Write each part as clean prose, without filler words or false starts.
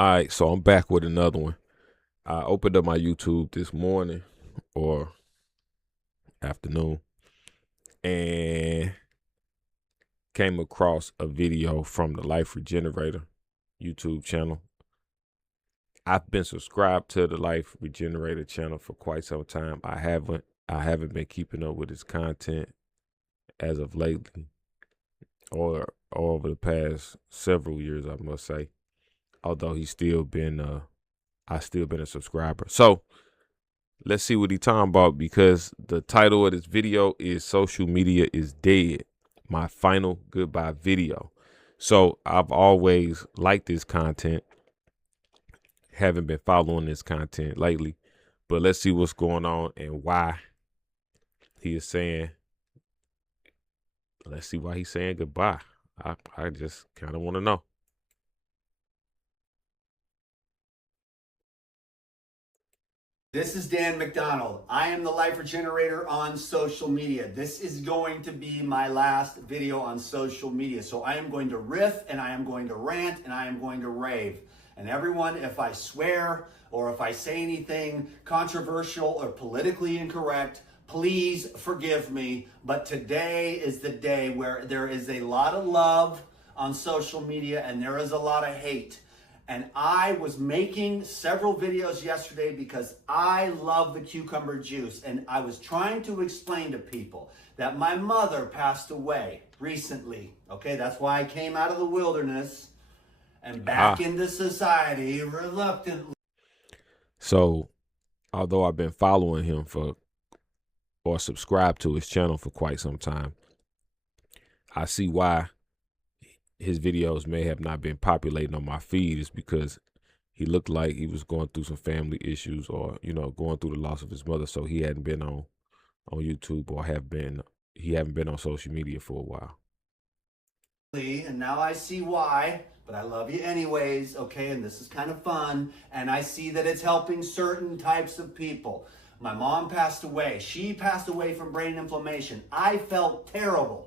All right, so I'm back with another one. I opened up my YouTube this morning or afternoon and came across a video from the Life Regenerator YouTube channel. I've been subscribed to the Life Regenerator channel for quite some time. I haven't been keeping up with his content as of lately or over the past several years, I must say. Although I've still been a subscriber. So let's see what he talking about, because the title of this video is "Social Media is Dead, My Final Goodbye Video." So I've always liked this content. Haven't been following this content lately, but let's see what's going on and why he is saying. Let's see why he's saying goodbye. I just kind of want to know. This is Dan McDonald. I am the Life Regenerator on social media. This is going to be my last video on social media. So I am going to riff and I am going to rant and I am going to rave. And everyone, if I swear or if I say anything controversial or politically incorrect, please forgive me. But today is the day where there is a lot of love on social media and there is a lot of hate. And I was making several videos yesterday because I love the cucumber juice. And I was trying to explain to people that my mother passed away recently. Okay, that's why I came out of the wilderness and back into society reluctantly. So although I've been following him or subscribed to his channel for quite some time, I see why his videos may have not been populating on my feed. Is because he looked like he was going through some family issues, or going through the loss of his mother, so he hadn't been on YouTube, or he haven't been on social media for a while. And now I see why, but I love you anyways, okay? And this is kind of fun, and I see that it's helping certain types of people. My mom passed away. She passed away from brain inflammation. I felt terrible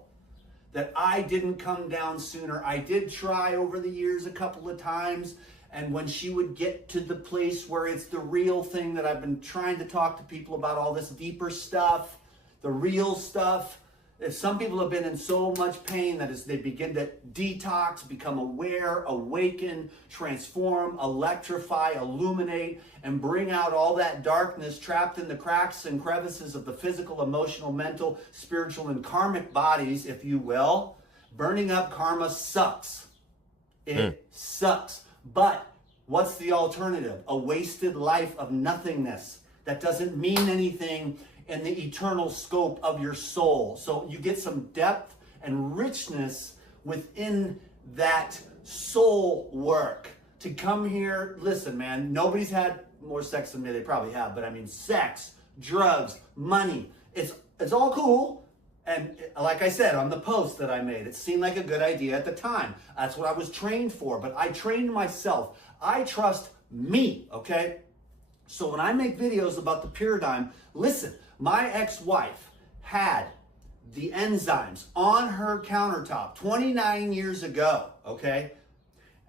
that I didn't come down sooner. I did try over the years a couple of times, and when she would get to the place where it's the real thing that I've been trying to talk to people about, all this deeper stuff, the real stuff, if some people have been in so much pain that as they begin to detox, become aware, awaken, transform, electrify, illuminate, and bring out all that darkness trapped in the cracks and crevices of the physical, emotional, mental, spiritual, and karmic bodies, if you will, burning up karma sucks. It sucks. But what's the alternative? A wasted life of nothingness that doesn't mean anything in the eternal scope of your soul. So you get some depth and richness within that soul work. To come here, listen, man, nobody's had more sex than me. They probably have, but I mean, sex, drugs, money, it's all cool. And like I said on the post that I made, it seemed like a good idea at the time. That's what I was trained for, but I trained myself. I trust me, okay? So when I make videos about the paradigm, listen, my ex-wife had the enzymes on her countertop 29 years ago, okay?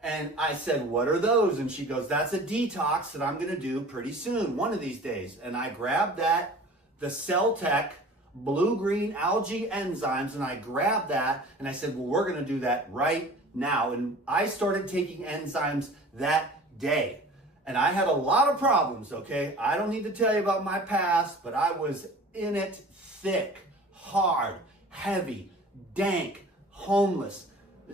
And I said, what are those? And she goes, that's a detox that I'm gonna do pretty soon, one of these days. And I grabbed that, the Celtec blue-green algae enzymes, and I grabbed that, and I said, well, we're gonna do that right now. And I started taking enzymes that day. And I had a lot of problems, okay? I don't need to tell you about my past, but I was in it thick, hard, heavy, dank, homeless,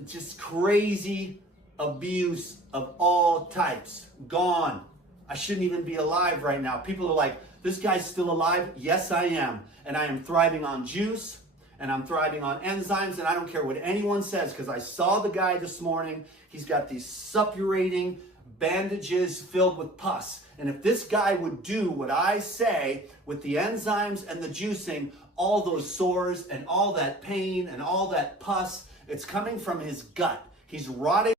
just crazy abuse of all types. Gone. I shouldn't even be alive right now. People are like, this guy's still alive? Yes, I am. And I am thriving on juice, and I'm thriving on enzymes, and I don't care what anyone says, because I saw the guy this morning. He's got these suppurating bandages filled with pus. And if this guy would do what I say with the enzymes and the juicing, all those sores and all that pain and all that pus, it's coming from his gut. He's rotting.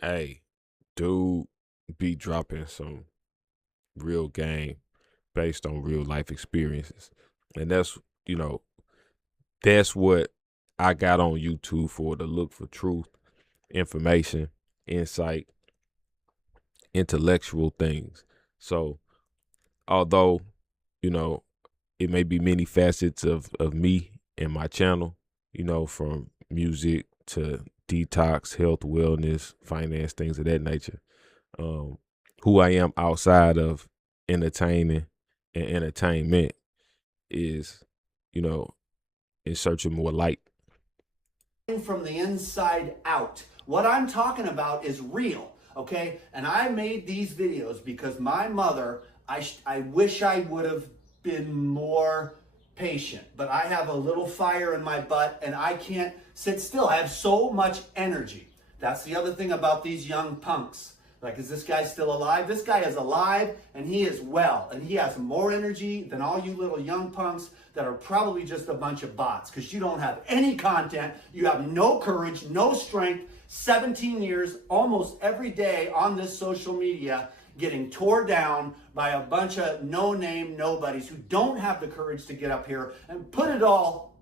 Hey, dude be dropping some real game based on real life experiences. And that's what I got on YouTube for, to look for truth, information, insight, intellectual things. So although, you know, it may be many facets of me and my channel, from music to detox, health, wellness, finance, things of that nature. Um, who I am outside of entertaining and entertainment is, you know, in search of more light. From the inside out. What I'm talking about is real, okay? And I made these videos because my mother, I wish I would have been more patient, but I have a little fire in my butt and I can't sit still. I have so much energy. That's the other thing about these young punks. Like, is this guy still alive? This guy is alive and he is well. And he has more energy than all you little young punks that are probably just a bunch of bots because you don't have any content. You have no courage, no strength. 17 years, almost every day on this social media, getting tore down by a bunch of no-name nobodies who don't have the courage to get up here and put it all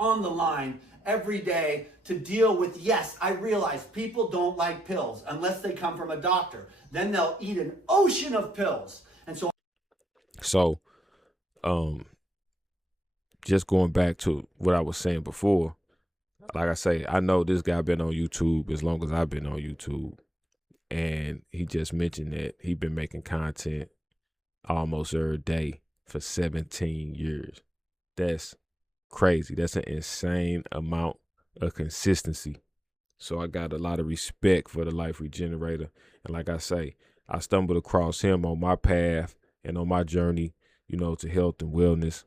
on the line every day to deal with. Yes, I realize people don't like pills unless they come from a doctor. Then they'll eat an ocean of pills. And So, just going back to what I was saying before, like I say, I know this guy been on YouTube as long as I've been on YouTube. And he just mentioned that he been making content almost every day for 17 years. That's crazy. That's an insane amount of consistency. So I got a lot of respect for the Life Regenerator. And like I say, I stumbled across him on my path and on my journey, to health and wellness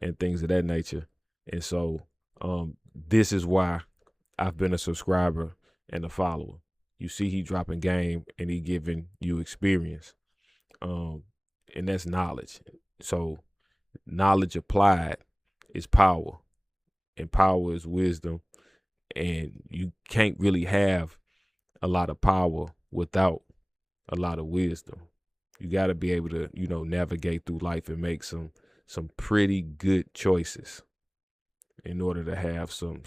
and things of that nature. And so this is why I've been a subscriber and a follower. You see he dropping game and he giving you experience. And that's knowledge. So knowledge applied is power, and power is wisdom. And you can't really have a lot of power without a lot of wisdom. You got to be able to, navigate through life and make some pretty good choices in order to have some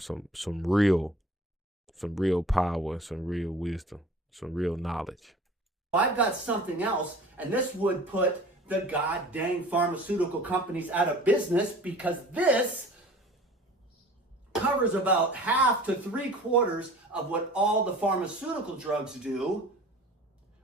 real power, some real wisdom, some real knowledge. I've got something else, and this would put the god dang pharmaceutical companies out of business because this covers about half to 3/4 of what all the pharmaceutical drugs do,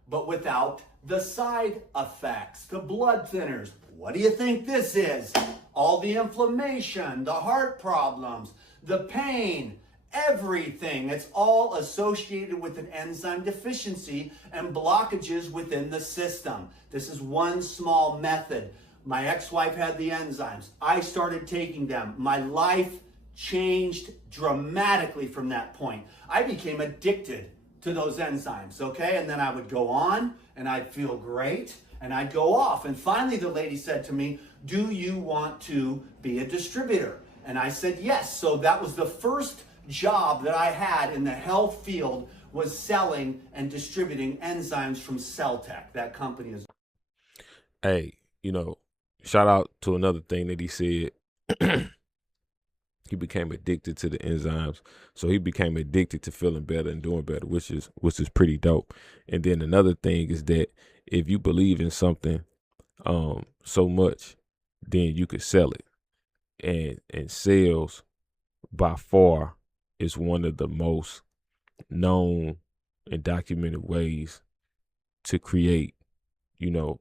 but without the side effects, the blood thinners. What do you think this is? All the inflammation, the heart problems, the pain, everything. It's all associated with an enzyme deficiency and blockages within the system. This is one small method. My ex-wife had the enzymes. I started taking them. My life changed dramatically from that point. I became addicted to those enzymes, okay? And then I would go on and I'd feel great and I'd go off. And finally the lady said to me, "Do you want to be a distributor?" And I said yes. So that was the first job that I had in the health field, was selling and distributing enzymes from Celtech. That company is. Hey, shout out to another thing that he said. He became addicted to the enzymes. So he became addicted to feeling better and doing better, which is pretty dope. And then another thing is that if you believe in something so much, then you could sell it. And sales by far is one of the most known and documented ways to create,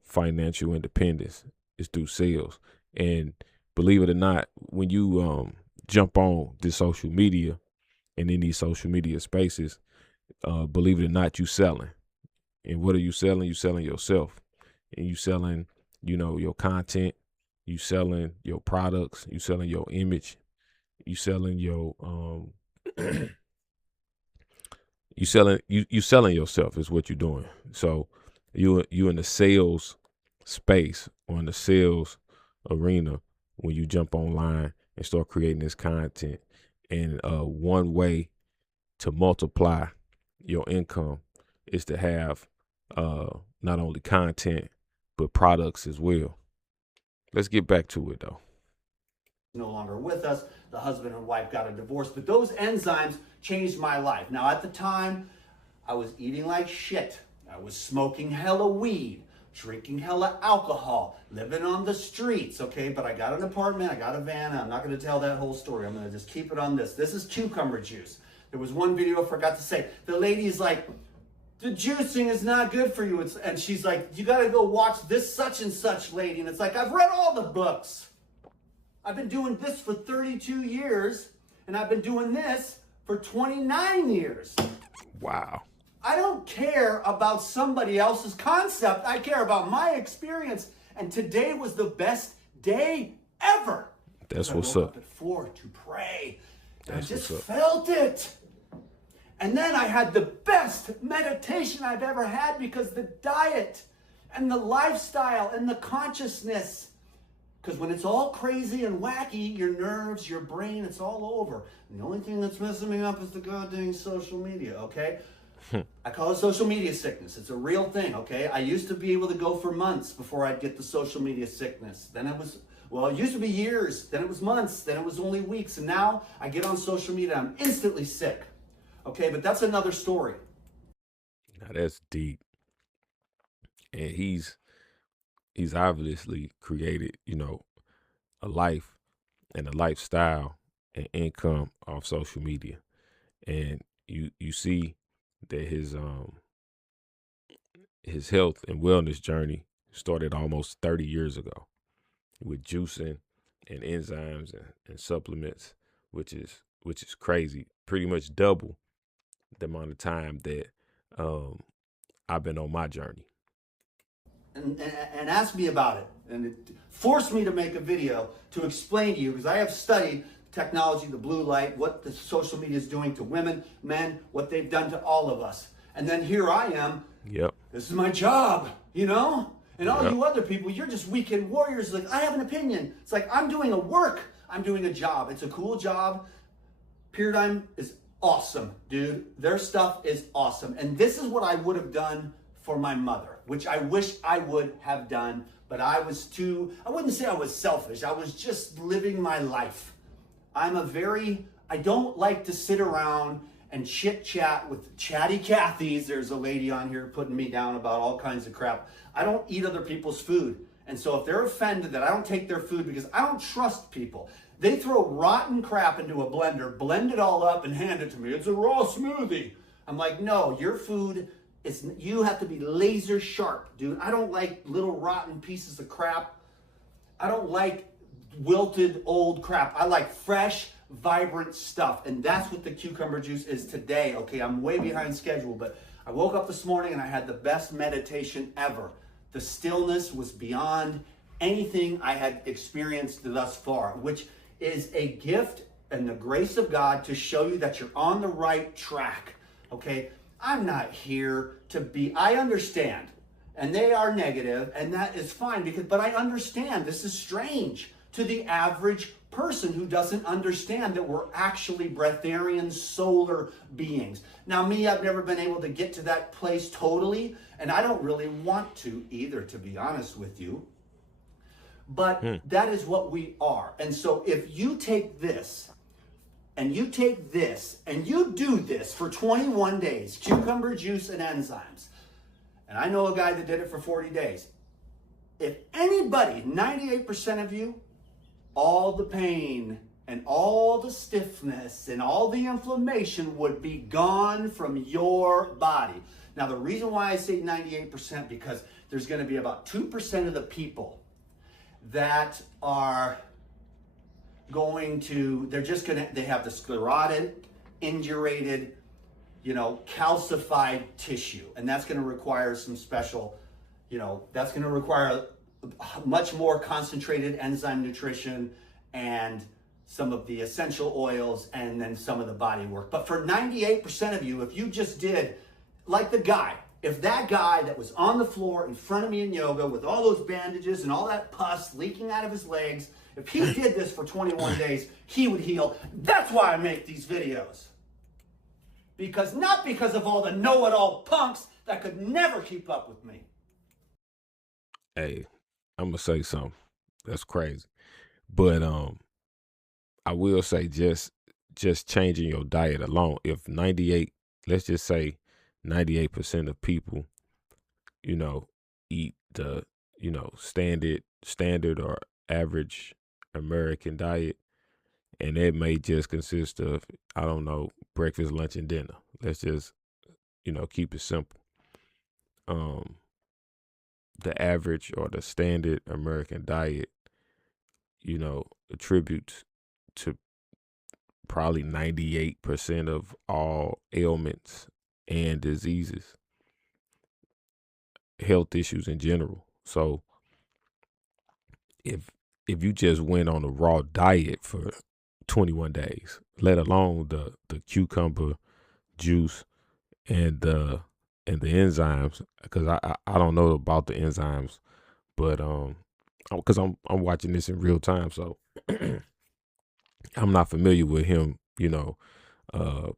financial independence is through sales. And believe it or not, when you jump on this social media and in these social media spaces, believe it or not, you selling. And what are you selling? You selling yourself. And you selling, your content. You selling your products. You selling your image. You selling your you selling yourself is what you're doing. So you in the sales space or in the sales arena when you jump online and start creating this content. And one way to multiply your income is to have not only content but products as well. Let's get back to it though. No longer with us. The husband and wife got a divorce, but those enzymes changed my life. Now at the time, I was eating like shit. I was smoking hella weed, drinking hella alcohol, living on the streets, okay? But I got an apartment, I got a van, and I'm not gonna tell that whole story. I'm gonna just keep it on this. This is cucumber juice. There was one video I forgot to say. The lady's like, the juicing is not good for you. And she's like, you gotta go watch this such and such lady. And it's like, I've read all the books. I've been doing this for 32 years, and I've been doing this for 29 years. Wow. I don't care about somebody else's concept. I care about my experience. And today was the best day ever. That's I what's woke up. at 4 to pray. And I That's just what's up. felt it. And then I had the best meditation I've ever had because the diet and the lifestyle and the consciousness. Because when it's all crazy and wacky, your nerves, your brain, it's all over. And the only thing that's messing me up is the goddamn social media, okay? I call it social media sickness. It's a real thing, okay? I used to be able to go for months before I'd get the social media sickness. Then it was, well, it used to be years. Then it was months. Then it was only weeks. And now I get on social media, I'm instantly sick. Okay, but that's another story. Now that's deep. And he's obviously created, a life and a lifestyle and income off social media. And you see that his health and wellness journey started almost 30 years ago with juicing and enzymes and supplements, which is crazy. Pretty much double the amount of time that I've been on my journey. And ask me about it. And it forced me to make a video to explain to you, because I have studied technology, the blue light, what the social media is doing to women, men, what they've done to all of us. And then here I am. Yep. This is my job, And all Yep. you other people, you're just weekend warriors. Like, I have an opinion. It's like, I'm doing a work. I'm doing a job. It's a cool job. Paradigm is awesome, dude. Their stuff is awesome. And this is what I would have done for my mother, which I wish I would have done, but I was I wouldn't say I was selfish. I was just living my life. I don't like to sit around and chit chat with chatty Cathys. There's a lady on here putting me down about all kinds of crap. I don't eat other people's food. And so if they're offended that I don't take their food, because I don't trust people. They throw rotten crap into a blender, blend it all up and hand it to me. It's a raw smoothie. I'm like, no, your food you have to be laser sharp, dude. I don't like little rotten pieces of crap. I don't like wilted old crap. I like fresh, vibrant stuff. And that's what the cucumber juice is today. Okay, I'm way behind schedule, but I woke up this morning and I had the best meditation ever. The stillness was beyond anything I had experienced thus far, which is a gift and the grace of God to show you that you're on the right track. Okay, I'm not here I understand, and they are negative, and that is fine, but I understand this is strange to the average person who doesn't understand that we're actually breatharian solar beings. Now me, I've never been able to get to that place totally, and I don't really want to either, to be honest with you. But that is what we are. And so if you take this, and you take this, and you do this for 21 days, cucumber juice and enzymes, and I know a guy that did it for 40 days. If anybody, 98% of you, all the pain and all the stiffness and all the inflammation would be gone from your body. Now, the reason why I say 98%, because there's going to be about 2% of the people that are they have the sclerotic, indurated, calcified tissue. And that's going to require some special, that's going to require much more concentrated enzyme nutrition and some of the essential oils and then some of the body work. But for 98% of you, if you just did like if that guy that was on the floor in front of me in yoga with all those bandages and all that pus leaking out of his legs, if he did this for 21 days, he would heal. That's why I make these videos. Not because of all the know-it-all punks that could never keep up with me. Hey, I'm gonna say something. That's crazy. But I will say just changing your diet alone, if let's just say 98% of people you know, eat the, standard or average American diet, and it may just consist of, I don't know, breakfast, lunch, and dinner. Let's just, keep it simple. Um, the average or the standard American diet, attributes to probably 98% of all ailments and diseases, health issues in general. So if you just went on a raw diet for 21 days, let alone the cucumber juice and the enzymes, because I don't know about the enzymes, but because I'm watching this in real time, so I'm not familiar with him,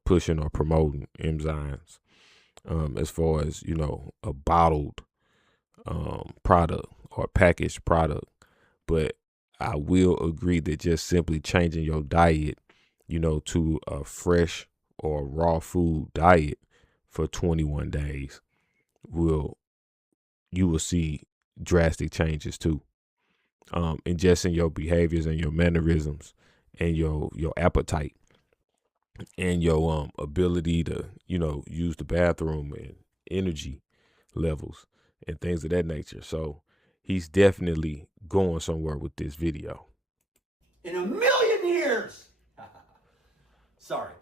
pushing or promoting enzymes, as far as, a bottled product or packaged product. But I will agree that just simply changing your diet, to a fresh or raw food diet for 21 days you will see drastic changes too. And just in your behaviors and your mannerisms and your appetite and your ability to, use the bathroom and energy levels and things of that nature. So he's definitely going somewhere with this video. In a million years. Sorry.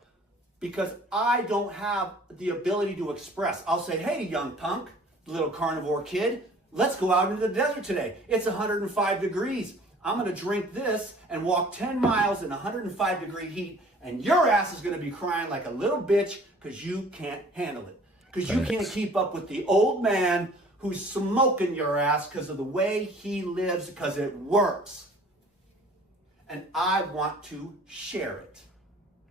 Because I don't have the ability to express. I'll say, hey, young punk, little carnivore kid, let's go out into the desert today. It's 105 degrees. I'm going to drink this and walk 10 miles in 105-degree heat, and your ass is going to be crying like a little bitch because you can't handle it. Because you can't keep up with the old man who's smoking your ass because of the way he lives, because it works. And I want to share it.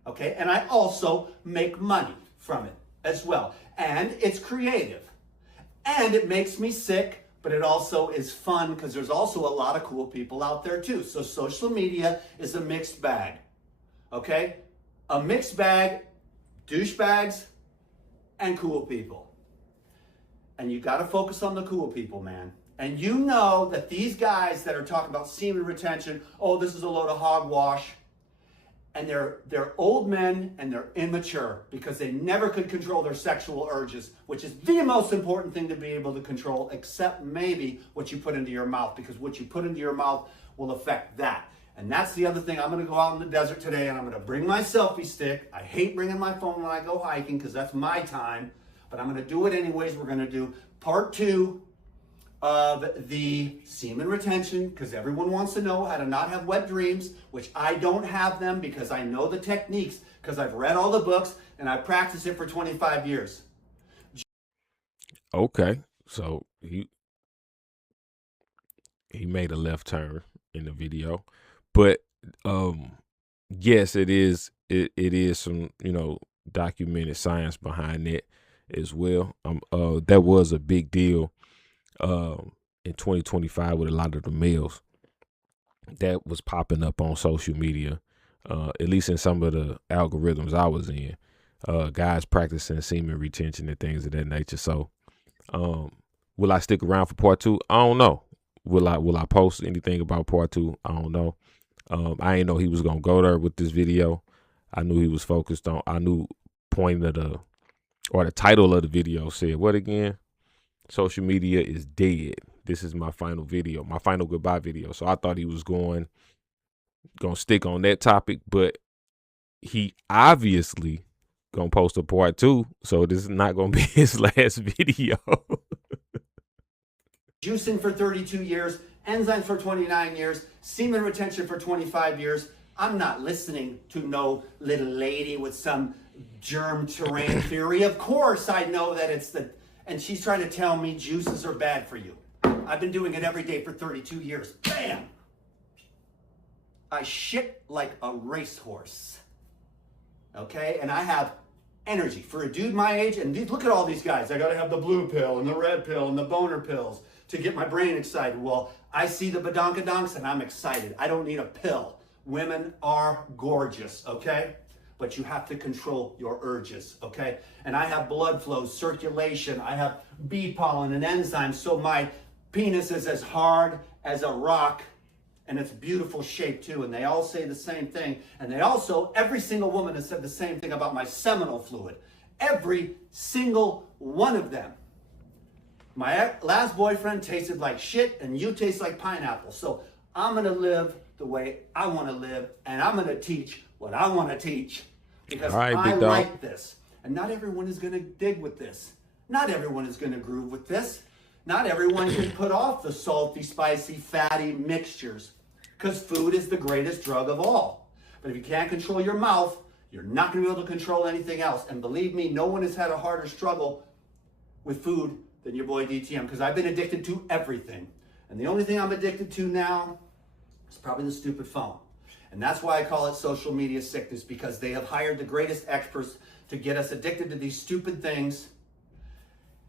Okay, and I also make money from it as well. And it's creative. And it makes me sick, but it also is fun because there's also a lot of cool people out there too. So social media is a mixed bag. Okay? A mixed bag, douchebags, and cool people. And you got to focus on the cool people, man. And you know that these guys that are talking about semen retention, oh, this is a load of hogwash. And they're old men and they're immature because they never could control their sexual urges, which is the most important thing to be able to control, except maybe what you put into your mouth, because what you put into your mouth will affect that. And that's the other thing. I'm going to go out in the desert today and I'm going to bring my selfie stick. I hate bringing my phone when I go hiking because that's my time, but I'm going to do it anyways. We're going to do part 2 of the semen retention, because everyone wants to know how to not have wet dreams, which I don't have them because I know the techniques, because I've read all the books and I practiced it for 25 years. Okay, so he made a left turn in the video, but yes, it is some, documented science behind it as well. That was a big deal in 2025 with a lot of the males that was popping up on social media, at least in some of the algorithms I was in, guys practicing semen retention and things of that nature. So will I stick around for part 2? I don't know. Will I post anything about part 2? I don't know. I didn't know he was gonna go there with this video. I knew he was focused on, I knew point of the title of the video said what again? Social media is dead. This is my final video, my final goodbye video. So I thought he was gonna stick on that topic, but he obviously gonna post a part 2. So this is not gonna be his last video. Juicing for 32 years, enzymes for 29 years, semen retention for 25 years. I'm not listening to no little lady with some germ terrain theory. Of course I know that it's and she's trying to tell me juices are bad for you. I've been doing it every day for 32 years. Bam! I shit like a racehorse. Okay? And I have energy. For a dude my age, and look at all these guys. I gotta have the blue pill and the red pill and the boner pills to get my brain excited. Well, I see the badonkadonks and I'm excited. I don't need a pill. Women are gorgeous, okay? but you have to control your urges, okay? And I have blood flow, circulation, I have bee pollen and enzymes, so my penis is as hard as a rock, and it's a beautiful shape too, and they all say the same thing. And they also, every single woman has said the same thing about my seminal fluid. Every single one of them. My last boyfriend tasted like shit, and you taste like pineapple. So I'm gonna live the way I wanna live, and I'm gonna teach what I wanna teach, because All right, I big dog. like this. And not everyone is gonna dig with this. Not everyone is gonna groove with this. Not everyone can put off the salty, spicy, fatty mixtures, because food is the greatest drug of all. But if you can't control your mouth, you're not going to be able to control anything else. And believe me, no one has had a harder struggle with food than your boy DTM, because I've been addicted to everything. And the only thing I'm addicted to now is probably the stupid phone. And that's why I call it social media sickness, because they have hired the greatest experts to get us addicted to these stupid things.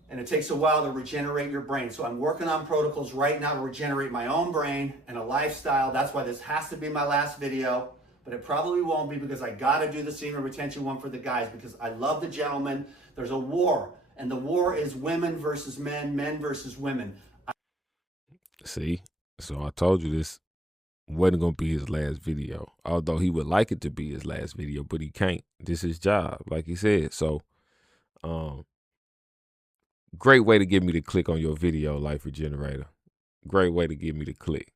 And it takes a while to regenerate your brain. So I'm working on protocols right now to regenerate my own brain and a lifestyle. That's why this has to be my last video, but it probably won't be, because I gotta do the semen retention one for the guys, because I love the gentlemen. There's a war, and the war is women versus men, men versus women. See, so I told you this wasn't gonna be his last video. Although he would like it to be his last video, but he can't. This is his job, like he said. So, great way to get me to click on your video, Life Regenerator. Great way to get me to click.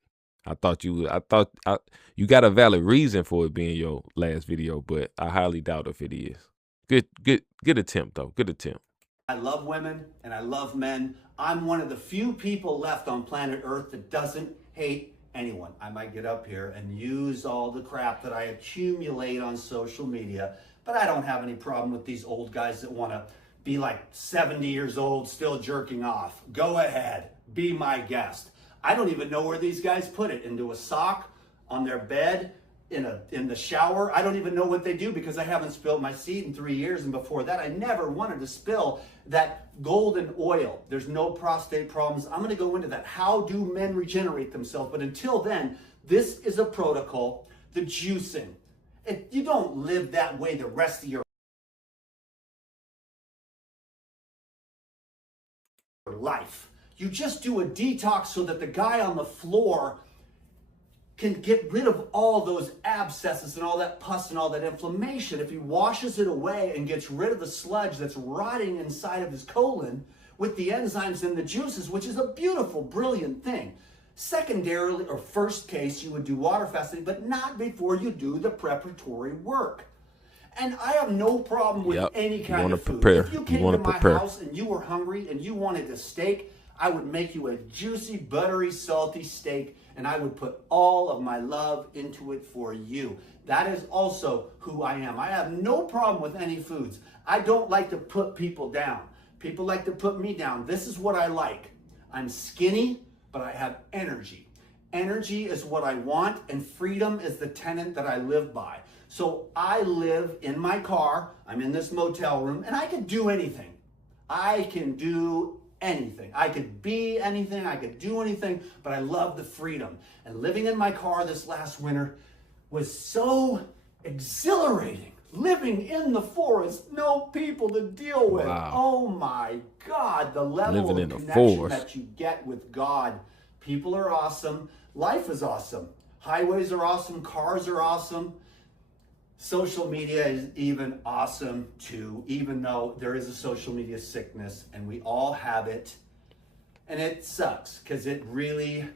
I thought you got a valid reason for it being your last video, but I highly doubt if it is. Good attempt though. Good attempt. I love women and I love men. I'm one of the few people left on planet Earth that doesn't hate anyone. I might get up here and use all the crap that I accumulate on social media, but I don't have any problem with these old guys that want to be like 70 years old, still jerking off. Go ahead, be my guest. I don't even know where these guys put it, into a sock, on their bed, in the shower. I don't even know what they do, because I haven't spilled my seed in 3 years, and before that I never wanted to spill that golden oil. There's no prostate problems. I'm going to go into that. How do men regenerate themselves? But until then, this is a protocol. The juicing. You don't live that way the rest of your life. You just do a detox so that the guy on the floor can get rid of all those abscesses and all that pus and all that inflammation. If he washes it away and gets rid of the sludge that's rotting inside of his colon with the enzymes and the juices, which is a beautiful, brilliant thing. Secondarily, or first case, you would do water fasting, but not before you do the preparatory work. And I have no problem with any kind of food. Prepare. If you came to my house and you were hungry and you wanted a steak, I would make you a juicy, buttery, salty steak, and I would put all of my love into it for you. That is also who I am. I have no problem with any foods. I don't like to put people down. People like to put me down. This is what I like. I'm skinny, but I have energy. Energy is what I want, and freedom is the tenet that I live by. So I live in my car, I'm in this motel room, and I can do anything. I can do anything. I could be anything, I could do anything, but I love the freedom. And living in my car this last winter was so exhilarating. Living in the forest, no people to deal with. Wow. Oh my God, the level Living of in the connection forest that you get with God. People are awesome. Life is awesome. Highways are awesome. Cars are awesome. Social media is even awesome too, even though there is a social media sickness and we all have it. And it sucks because it really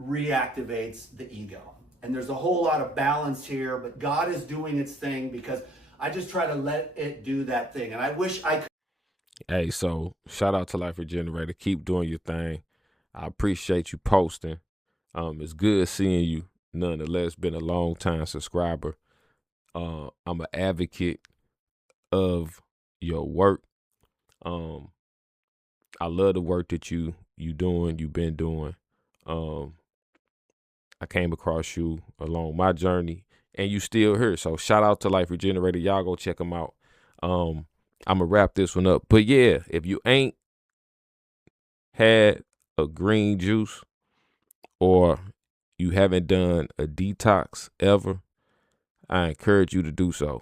reactivates the ego. And there's a whole lot of balance here, but God is doing its thing, because I just try to let it do that thing. And I wish I could. Hey, so shout out to Life Regenerator. Keep doing your thing. I appreciate you posting. It's good seeing you. Nonetheless, been a long time subscriber. I'm an advocate of your work. I love the work that you've been doing. I came across you along my journey, and you still here. So shout out to Life Regenerator. Y'all go check them out. I'm gonna wrap this one up. But yeah, if you ain't had a green juice, or you haven't done a detox ever, I encourage you to do so.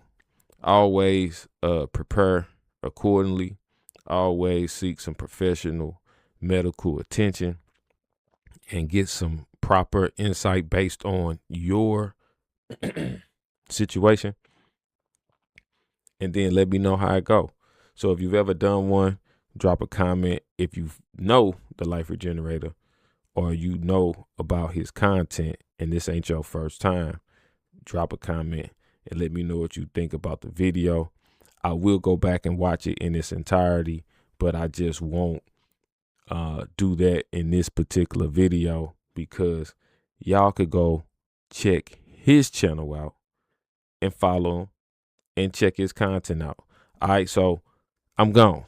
Always prepare accordingly. Always seek some professional medical attention and get some proper insight based on your situation, and then let me know how it go. So if you've ever done one, drop a comment. If you know the Life Regenerator or you know about his content and this ain't your first time, drop a comment and let me know what you think about the video. I will go back and watch it in its entirety, but I just won't do that in this particular video because y'all could go check his channel out and follow him and check his content out. All right, so I'm gone.